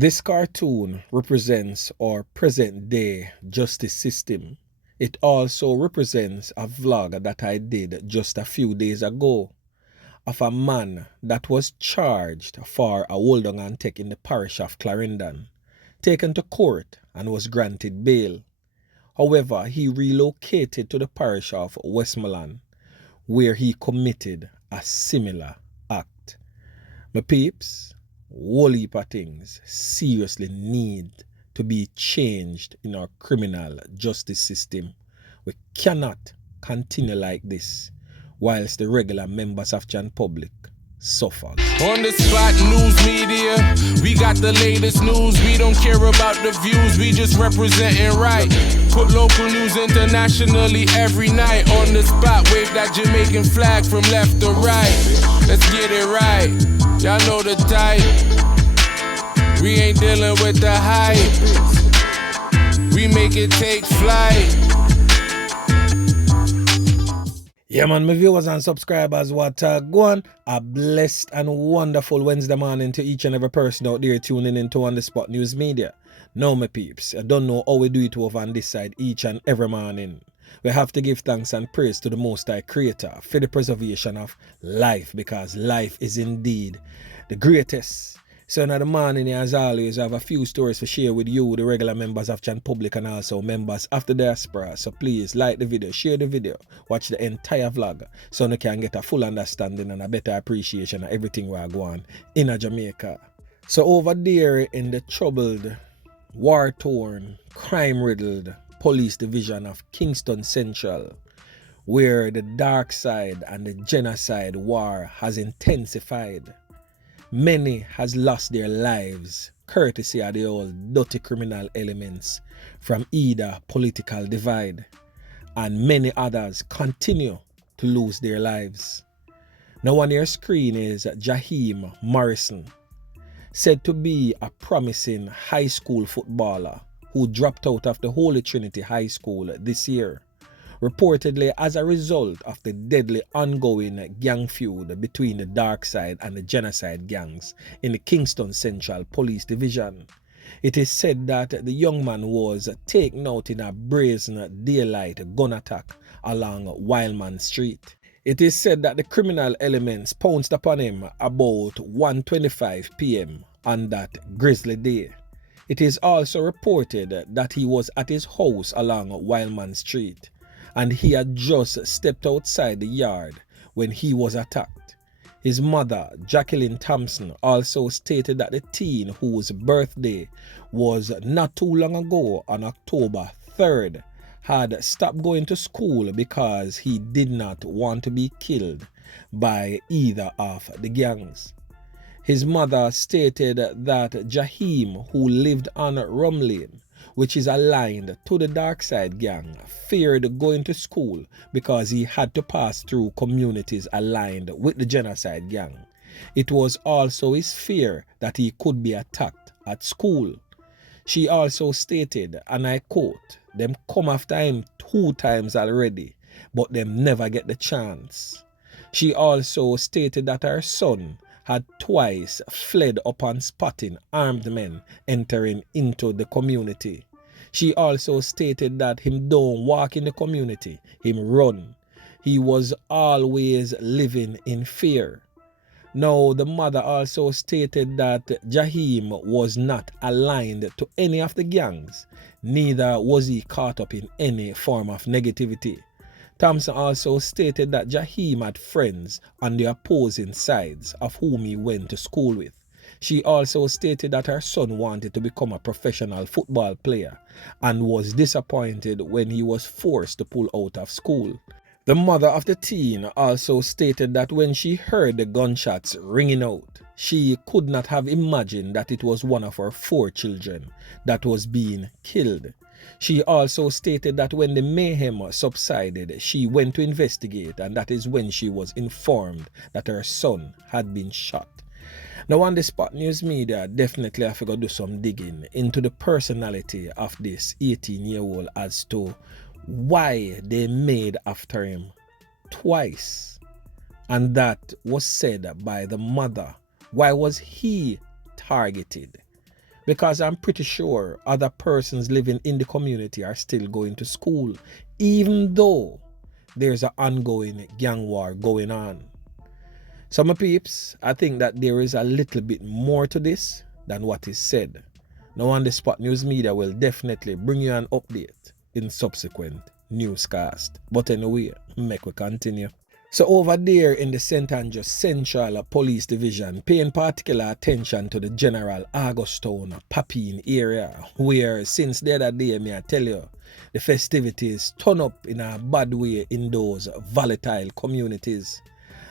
This cartoon represents our present-day justice system. It also represents a vlog that I did just a few days ago of a man that was charged for a hold on and take in the parish of Clarendon, taken to court and was granted bail. However, he relocated to the parish of Westmoreland, where he committed a similar act. My peeps, whole heap of things seriously need to be changed in our criminal justice system. We cannot continue like this whilst the regular members of Jan Public suffer. On the spot news media, we got the latest news. We don't care about the views, we just representing right. Put local news internationally every night. On the spot, wave that Jamaican flag from left to right. Let's get it right, y'all know the type. We ain't dealing with the hype, we make it take flight. Yeah man, my viewers and subscribers, what go on? A blessed and wonderful Wednesday morning to each and every person out there tuning into On The Spot News Media. Now my peeps, I don't know how we do it over on this side each and every morning. We have to give thanks and praise to the Most High Creator for the preservation of life, because life is indeed the greatest. So in the morning, as always, I have a few stories to share with you, the regular members of Jan Public and also members of the diaspora. So please like the video, share the video, watch the entire vlog so you can get a full understanding and a better appreciation of everything we are going in Jamaica. So over there in the troubled, war-torn, crime-riddled police division of Kingston Central, where the dark side and the genocide war has intensified, many has lost their lives courtesy of the old dirty criminal elements from either political divide, and many others continue to lose their lives. Now on your screen is Jaheim Morrison, said to be a promising high school footballer who dropped out of the Holy Trinity High School this year, reportedly as a result of the deadly ongoing gang feud between the dark side and the genocide gangs in the Kingston Central Police Division. It is said that the young man was taken out in a brazen daylight gun attack along Wildman Street. It is said that the criminal elements pounced upon him about 1:25 p.m. on that grisly day. It is also reported that he was at his house along Wildman Street, and he had just stepped outside the yard when he was attacked. His mother, Jacqueline Thompson, also stated that the teen, whose birthday was not too long ago on October 3rd, had stopped going to school because he did not want to be killed by either of the gangs. His mother stated that Jaheim, who lived on Rum Lane, which is aligned to the dark side gang, feared going to school because he had to pass through communities aligned with the genocide gang. It was also his fear that he could be attacked at school. She also stated, and I quote, "Them come after him 2 times already, but them never get the chance." She also stated that her son had twice fled upon spotting armed men entering into the community. She also stated that him don't walk in the community, him run. He was always living in fear. Now, the mother also stated that Jaheim was not aligned to any of the gangs, neither was he caught up in any form of negativity. Thompson also stated that Jaheim had friends on the opposing sides of whom he went to school with. She also stated that her son wanted to become a professional football player and was disappointed when he was forced to pull out of school. The mother of the teen also stated that when she heard the gunshots ringing out, she could not have imagined that it was one of her 4 children that was being killed. She also stated that when the mayhem subsided, she went to investigate, and that is when she was informed that her son had been shot. Now on the Spot News Media, definitely I have to do some digging into the personality of this 18-year-old as to why they made after him twice. And that was said by the mother. Why was he targeted? because I'm pretty sure other persons living in the community are still going to school, even though there's an ongoing gang war going on. So my peeps, I think that there is a little bit more to this than what is said. Now on the Spot News Media will definitely bring you an update in subsequent newscast. But anyway, make we continue. So over there in the St. Andrews Central Police Division, paying particular attention to the General Augustown Papine area, where since the other day, may I tell you, the festivities turn up in a bad way in those volatile communities.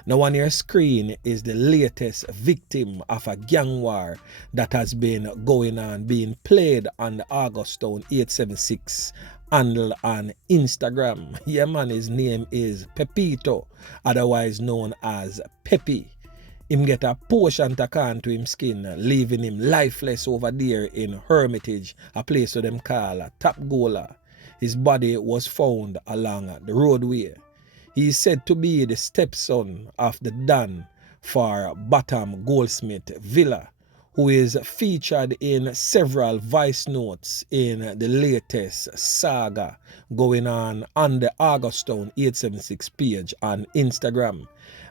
Now on your screen is the latest victim of a gang war that has been going on, being played on the Augustown 876 handle on Instagram. Yeah man, his name is Pepito, otherwise known as Pepe. Him get a portion taken to him skin, leaving him lifeless over there in Hermitage, a place where them call Tapgola. His body was found along the roadway. He is said to be the stepson of the Don for Bottom Goldsmith Villa, who is featured in several voice notes in the latest saga going on the Augustown 876 page on Instagram.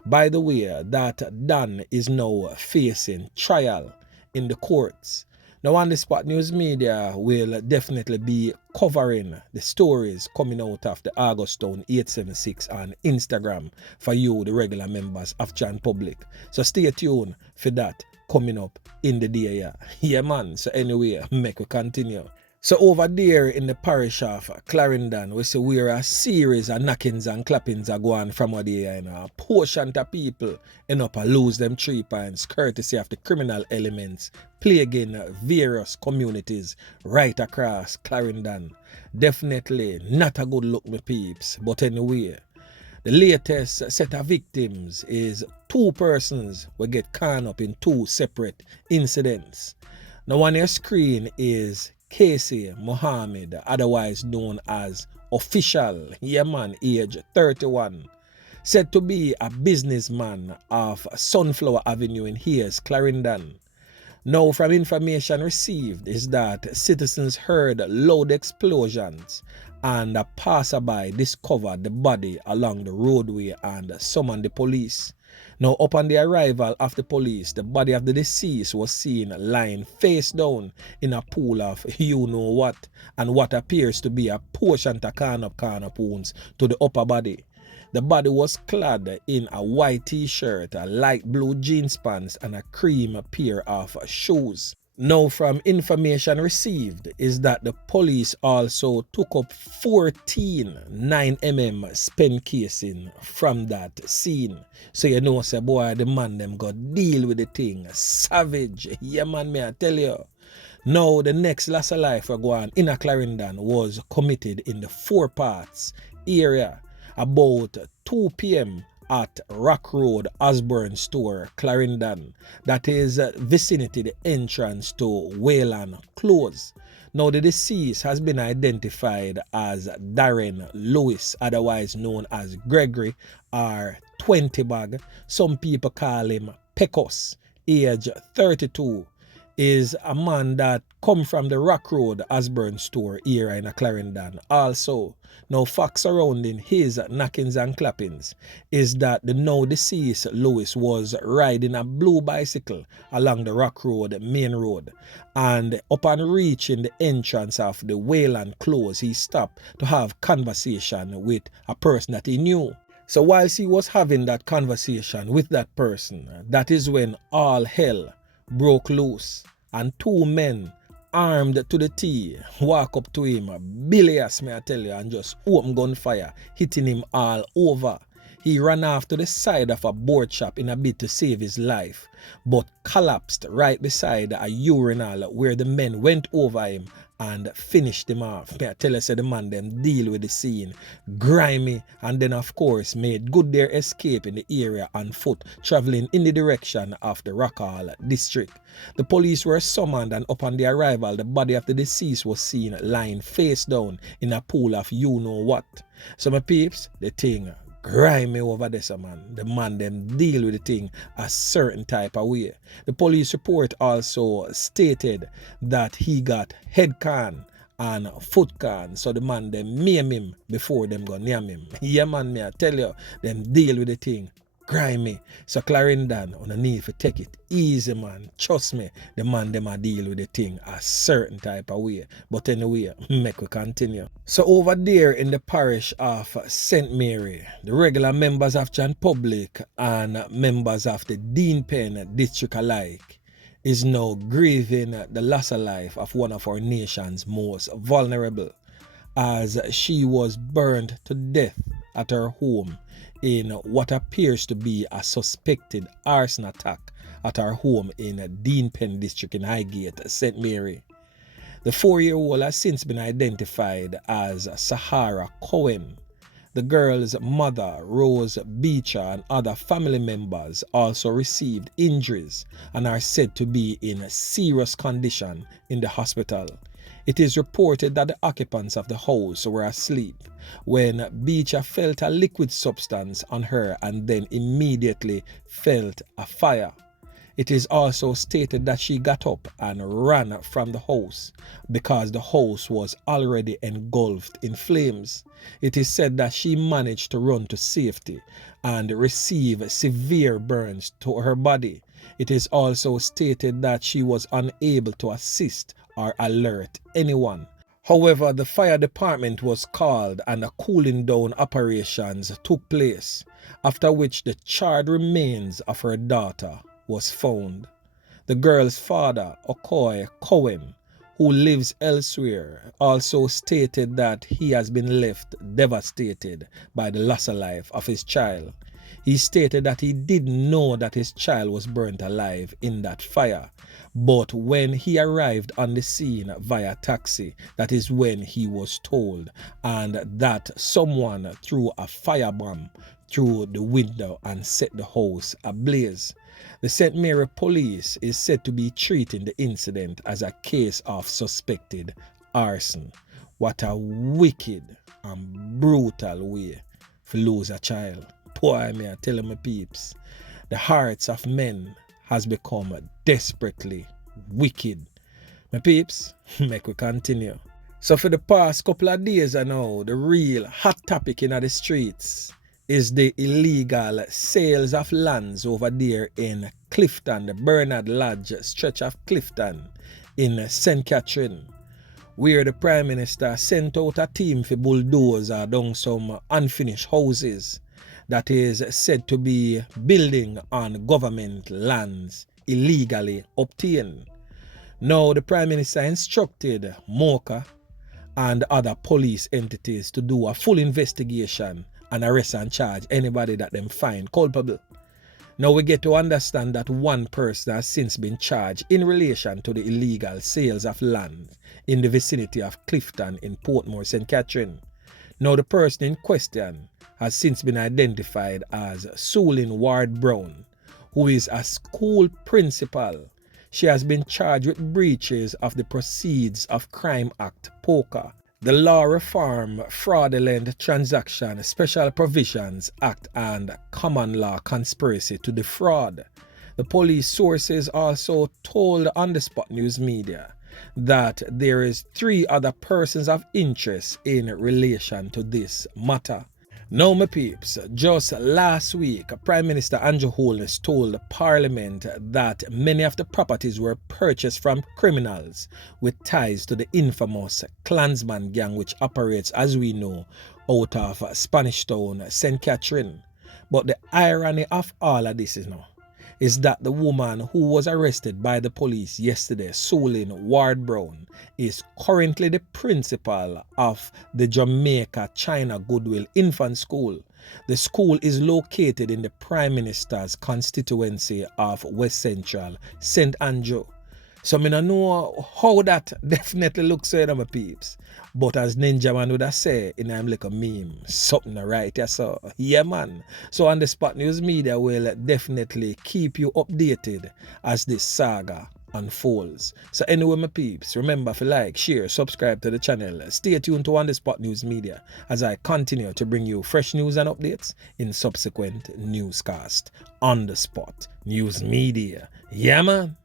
By the way, that Don is now facing trial in the courts. Now on the Spot News Media will definitely be covering the stories coming out of the Augustown 876 on Instagram for you, the regular members of Chan Public. So stay tuned for that coming up in the day. Yeah man, so anyway, make we continue. So over there in the parish of Clarendon, we see where a series of knockings and clappings are going from over there, and a portion of people end up lose them 3 points courtesy of the criminal elements plaguing various communities right across Clarendon. Definitely not a good look, my peeps, but anyway, the latest set of victims is 2 persons will get caught up in 2 separate incidents. Now on your screen is Casey Mohammed, otherwise known as Official, yeah man, age 31, said to be a businessman of Sunflower Avenue in Hayes, Clarendon. Now from information received is that citizens heard loud explosions and a passerby discovered the body along the roadway and summoned the police. Now, upon the arrival of the police, the body of the deceased was seen lying face down in a pool of you-know-what, and what appears to be a portion of corner wounds to the upper body. The body was clad in a white t-shirt, a light blue jeans pants, and a cream pair of shoes. Now, from information received is that the police also took up 14 9mm spent casing from that scene. So you know, say boy, the man them got deal with the thing. Savage. Yeah man, may I tell you. Now, the next loss of life for going in a Clarendon was committed in the 4 Parts area about 2 p.m. at Rock Road Osborne Store, Clarendon. That is vicinity the entrance to Wayland Close. Now the deceased has been identified as Darren Lewis, otherwise known as Gregory, or 20 bag. Some people call him Pecos, age 32. Is a man that come from the Rock Road Osborne Store area in Clarendon. Also, now facts surrounding his knockings and clappings is that the now deceased Lewis was riding a blue bicycle along the Rock Road main road, and upon reaching the entrance of the Wayland Close, he stopped to have conversation with a person that he knew. So whilst he was having that conversation with that person, that is when all hell broke loose, and 2 men armed to the teeth walk up to him, bilious may I tell you, and just open gunfire, hitting him all over. He ran off to the side of a board shop in a bid to save his life, but collapsed right beside a urinal where the men went over him and finished him off. May I tell you, say the man them deal with the scene grimy, and then of course made good their escape in the area on foot, traveling in the direction of the Rockall district. The police were summoned, and upon the arrival, the body of the deceased was seen lying face down in a pool of you-know-what. So my peeps, the thing grimy over this, man. The man them deal with the thing a certain type of way. The police report also stated that he got head can and foot can, so the man them maim him before them go near him. Yeah man, me I tell you, them deal with the thing grimy. So Clarendon, on the need to take it easy, man. Trust me, the man them a deal with the thing a certain type of way. But anyway, make we continue. So over there in the parish of St. Mary, the regular members of John Public and members of the Dean Pen district alike is now grieving the loss of life of one of our nation's most vulnerable, as she was burned to death at her home in what appears to be a suspected arson attack at her home in Dean Pen District in Highgate, St. Mary. The 4-year-old has since been identified as Sahara Cohen. The girl's mother, Rose Beecher, and other family members also received injuries and are said to be in serious condition in the hospital. It is reported that the occupants of the house were asleep when Beecher felt a liquid substance on her and then immediately felt a fire. It is also stated that she got up and ran from the house because the house was already engulfed in flames. It is said that she managed to run to safety and receive severe burns to her body. It is also stated that she was unable to assist or alert anyone. However, the fire department was called and a cooling down operations took place, after which the charred remains of her daughter was found. The girl's father, Okoye Cohen, who lives elsewhere, also stated that he has been left devastated by the loss of life of his child. He stated that he didn't know that his child was burnt alive in that fire, but when he arrived on the scene via taxi, that is when he was told, and that someone threw a firebomb through the window and set the house ablaze. The St. Mary police is said to be treating the incident as a case of suspected arson. What a wicked and brutal way to lose a child. Boy, me I tell my peeps, the hearts of men has become desperately wicked. My peeps, make we continue. So for the past couple of days now, the real hot topic in the streets is the illegal sales of lands over there in Clifton, the Bernard Lodge stretch of Clifton in St. Catherine, where the Prime Minister sent out a team for bulldoze down some unfinished houses that is said to be building on government lands illegally obtained. Now the Prime Minister instructed MOCA and other police entities to do a full investigation and arrest and charge anybody that them find culpable. Now we get to understand that one person has since been charged in relation to the illegal sales of land in the vicinity of Clifton in Portmore, St. Catherine. Now the person in question has since been identified as Suelyn Ward Brown, who is a school principal. She has been charged with breaches of the Proceeds of Crime Act (POCA), the Law Reform Fraudulent Transaction Special Provisions Act, and Common Law Conspiracy to Defraud. The police sources also told On The Spot News Media that there is 3 other persons of interest in relation to this matter. Now, my peeps, just last week, Prime Minister Andrew Holness told Parliament that many of the properties were purchased from criminals with ties to the infamous Klansman gang, which operates, as we know, out of Spanish Town, St. Catherine. But the irony of all of this is that the woman who was arrested by the police yesterday, Suelyn Ward Brown, is currently the principal of the Jamaica China Goodwill Infant School. The school is located in the Prime Minister's constituency of West Central, St. Andrew. So I don't know how that definitely looks like my peeps. But as Ninja Man would have said in I'm like a meme, something right here, so yeah man. So On The Spot News Media will definitely keep you updated as this saga unfolds. So anyway, my peeps, remember to like, share, subscribe to the channel. Stay tuned to On The Spot News Media as I continue to bring you fresh news and updates in subsequent newscast. On The Spot News Media. Yeah, man.